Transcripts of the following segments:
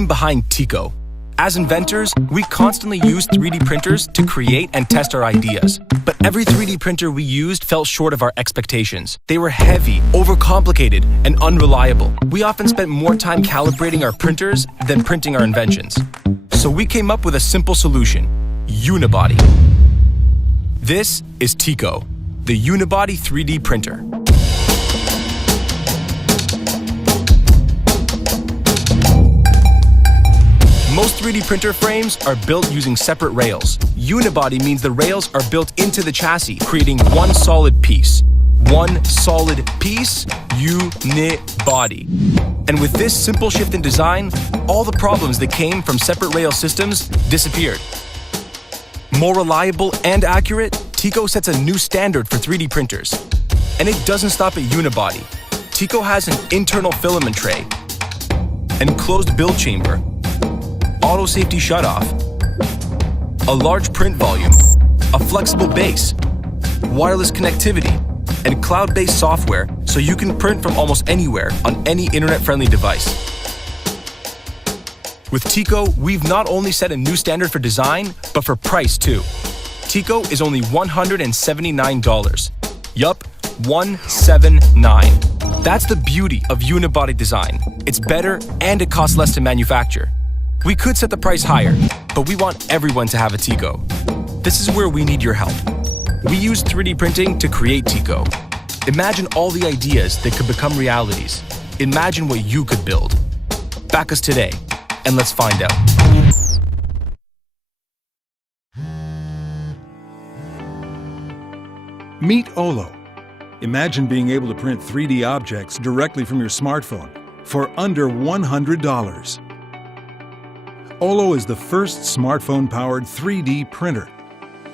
team behind Tiko. As inventors, we constantly use 3D printers to create and test our ideas. But every 3D printer we used fell short of our expectations. They were heavy, overcomplicated, and unreliable. We often spent more time calibrating our printers than printing our inventions. So we came up with a simple solution: Unibody. This is Tiko, the Unibody 3D printer. Most 3D printer frames are built using separate rails. Unibody means the rails are built into the chassis, creating one solid piece. One solid piece, Unibody. And with this simple shift in design, all the problems that came from separate rail systems disappeared. More reliable and accurate, Tiko sets a new standard for 3D printers. And it doesn't stop at Unibody. Tiko has an internal filament tray, enclosed build chamber, auto safety shutoff, a large print volume, a flexible base, wireless connectivity, and cloud-based software so you can print from almost anywhere on any internet-friendly device. With Tiko, we've not only set a new standard for design, but for price too. Tiko is only $179. Yup, $179. That's the beauty of Unibody design. It's better and it costs less to manufacture. We could set the price higher, but we want everyone to have a Tiko. This is where we need your help. We use 3D printing to create Tiko. Imagine all the ideas that could become realities. Imagine what you could build. Back us today, and let's find out. Meet Olo. Imagine being able to print 3D objects directly from your smartphone for under $100. Olo is the first smartphone-powered 3D printer.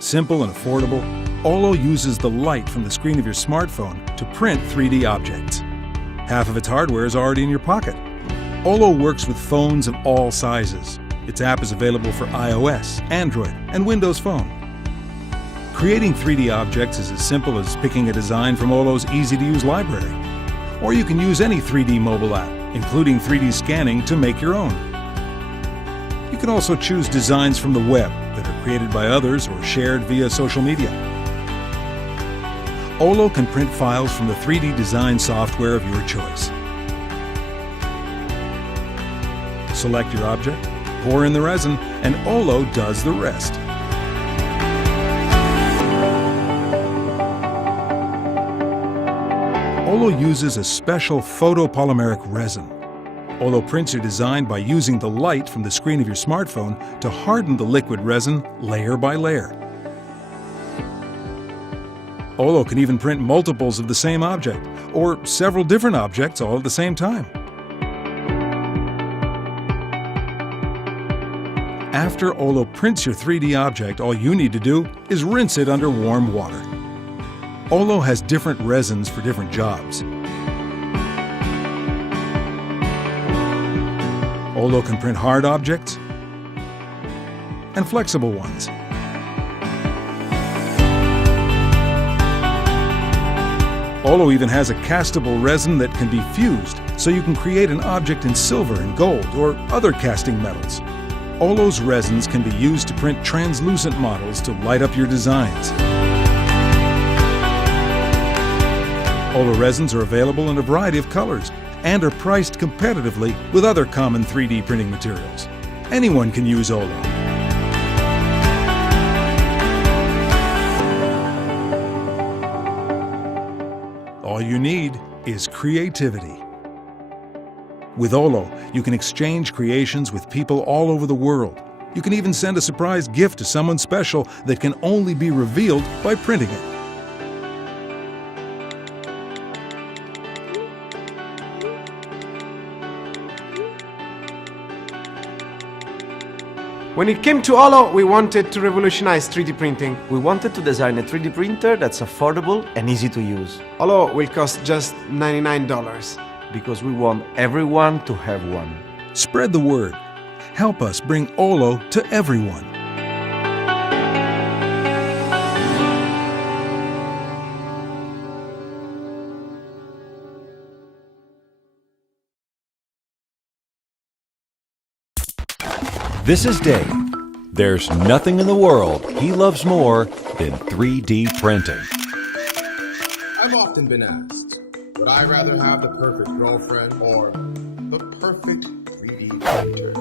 Simple and affordable, Olo uses the light from the screen of your smartphone to print 3D objects. Half of its hardware is already in your pocket. Olo works with phones of all sizes. Its app is available for iOS, Android, and Windows Phone. Creating 3D objects is as simple as picking a design from Olo's easy-to-use library. Or you can use any 3D mobile app, including 3D scanning, to make your own. You can also choose designs from the web that are created by others or shared via social media. Olo can print files from the 3D design software of your choice. Select your object, pour in the resin, and Olo does the rest. Olo uses a special photopolymeric resin. Olo prints your design by using the light from the screen of your smartphone to harden the liquid resin layer by layer. Olo can even print multiples of the same object, or several different objects all at the same time. After Olo prints your 3D object, all you need to do is rinse it under warm water. Olo has different resins for different jobs. Olo can print hard objects and flexible ones. Olo even has a castable resin that can be fused, so you can create an object in silver and gold or other casting metals. Olo's resins can be used to print translucent models to light up your designs. Olo resins are available in a variety of colors and are priced competitively with other common 3D printing materials. Anyone can use Olo. All you need is creativity. With Olo, you can exchange creations with people all over the world. You can even send a surprise gift to someone special that can only be revealed by printing it. When it came to Olo, we wanted to revolutionize 3D printing. We wanted to design a 3D printer that's affordable and easy to use. Olo will cost just $99. Because we want everyone to have one. Spread the word. Help us bring Olo to everyone. This is Dave. There's nothing in the world he loves more than 3D printing. I've often been asked, would I rather have the perfect girlfriend or the perfect 3D printer?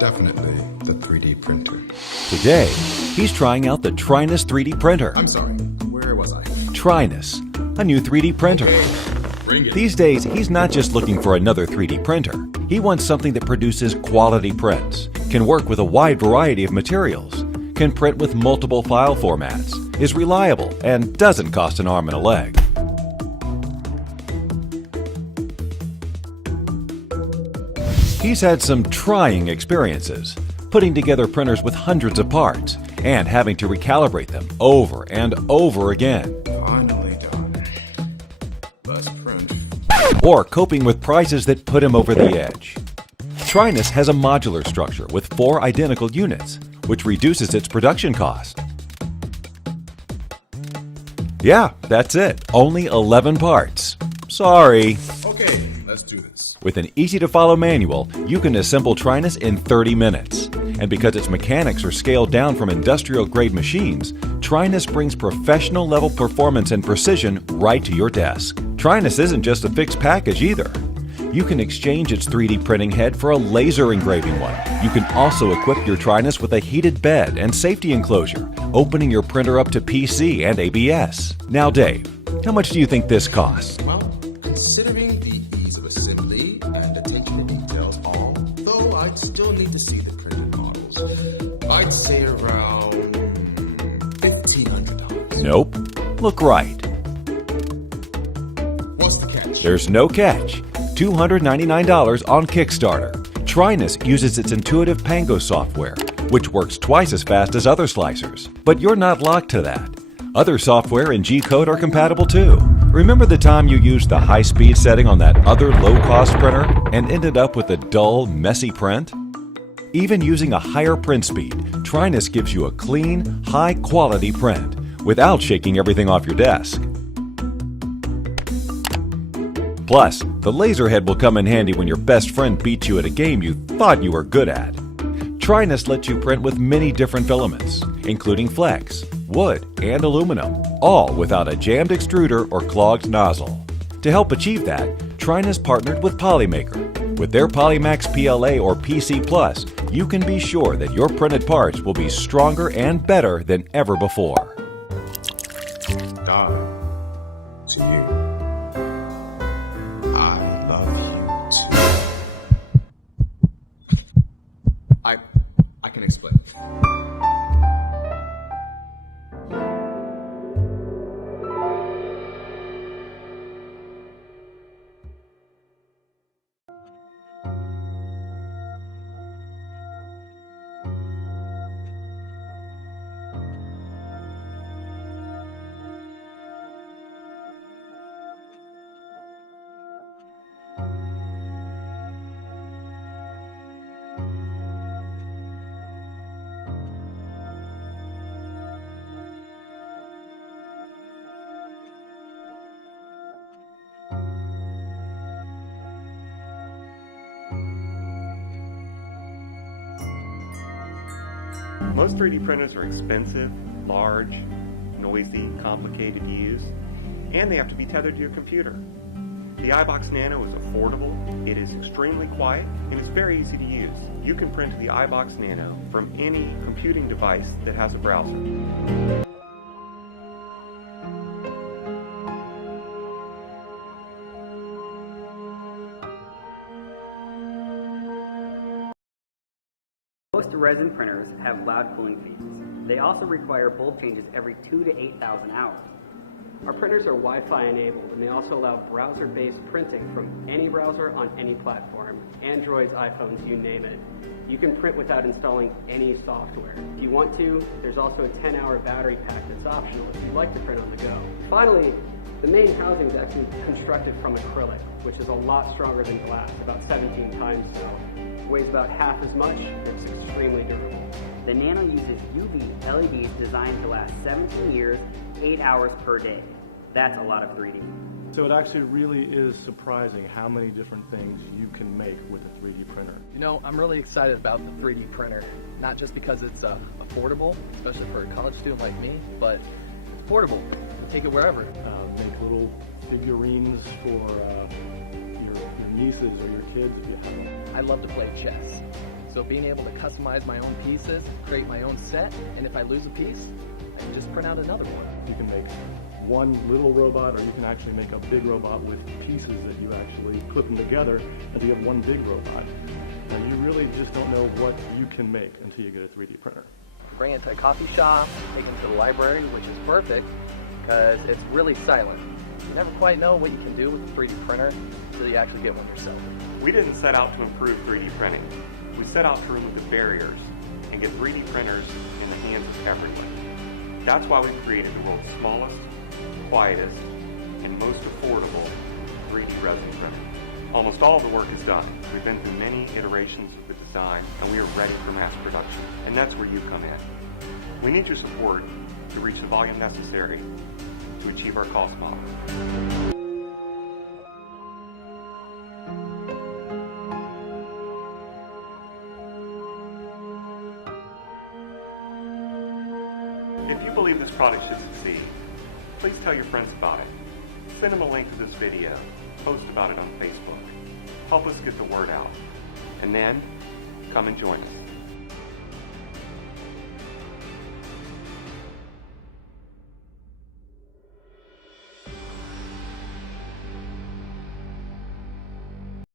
Definitely the 3D printer. Today, he's trying out the TRINUS 3D printer. I'm sorry, where was I? TRINUS, a new 3D printer. Bring it. These days, he's not just looking for another 3D printer. He wants something that produces quality prints, can work with a wide variety of materials, can print with multiple file formats, is reliable, and doesn't cost an arm and a leg. He's had some trying experiences, putting together printers with hundreds of parts and having to recalibrate them over and over again. Finally done. Let's print. Or coping with prices that put him over the edge. TRINUS has a modular structure with 4 identical units, which reduces its production cost. Yeah, that's it. Only 11 parts. Sorry. Okay, let's do this. With an easy-to-follow manual, you can assemble TRINUS in 30 minutes. And because its mechanics are scaled down from industrial-grade machines, TRINUS brings professional-level performance and precision right to your desk. TRINUS isn't just a fixed package either. You can exchange its 3D printing head for a laser engraving one. You can also equip your TRINUS with a heated bed and safety enclosure, opening your printer up to PC and ABS. Now, Dave, how much do you think this costs? Well, considering the ease of assembly and attention to details, although I'd still need to see the printed models, I'd say around $1,500. Nope. Look right. What's the catch? There's no catch. $299 on Kickstarter. TRINUS uses its intuitive Pango software, which works twice as fast as other slicers. But you're not locked to that. Other software and G-code are compatible too. Remember the time you used the high-speed setting on that other low-cost printer and ended up with a dull, messy print? Even using a higher print speed, TRINUS gives you a clean, high-quality print without shaking everything off your desk. Plus, the laser head will come in handy when your best friend beats you at a game you thought you were good at. TRINUS lets you print with many different filaments, including flex, wood, and aluminum, all without a jammed extruder or clogged nozzle. To help achieve that, TRINUS partnered with Polymaker. With their Polymax PLA or PC Plus, you can be sure that your printed parts will be stronger and better than ever before. Darling, to you. I love you too. I can explain. Most 3D printers are expensive, large, noisy, complicated to use, and they have to be tethered to your computer. The iBox Nano is affordable, it is extremely quiet, and it's very easy to use. You can print the iBox Nano from any computing device that has a browser. Most resin printers have loud cooling phases. They also require bulb changes every 2,000 to 8,000 hours. Our printers are Wi-Fi enabled, and they also allow browser-based printing from any browser on any platform. Androids, iPhones, you name it. You can print without installing any software. If you want to, there's also a 10-hour battery pack that's optional if you'd like to print on the go. Finally, the main housing is actually constructed from acrylic, which is a lot stronger than glass, about 17 times so. Weighs about half as much, and it's extremely durable. The Nano uses UV LEDs designed to last 17 years, 8 hours per day. That's a lot of 3D. So it actually really is surprising how many different things you can make with a 3D printer. You know, I'm really excited about the 3D printer, not just because it's affordable, especially for a college student like me, but it's portable. You can take it wherever. Make little figurines for your nieces or your kids if you have them. I love to play chess, so being able to customize my own pieces, create my own set, and if I lose a piece, I can just print out another one. You can make one little robot, or you can actually make a big robot with pieces that you actually put them together, and you have one big robot. And you really just don't know what you can make until you get a 3D printer. Bring it to a coffee shop, take it to the library, which is perfect because it's really silent. You never quite know what you can do with a 3D printer until you actually get one yourself. We didn't set out to improve 3D printing. We set out to remove the barriers and get 3D printers in the hands of everyone. That's why we created the world's smallest, quietest, and most affordable 3D resin printer. Almost all of the work is done. We've been through many iterations of the design, and we are ready for mass production. And that's where you come in. We need your support to reach the volume necessary to achieve our cost model. If you believe this product should succeed, please tell your friends about it. Send them a link to this video. Post about it on Facebook. Help us get the word out. And then, come and join us.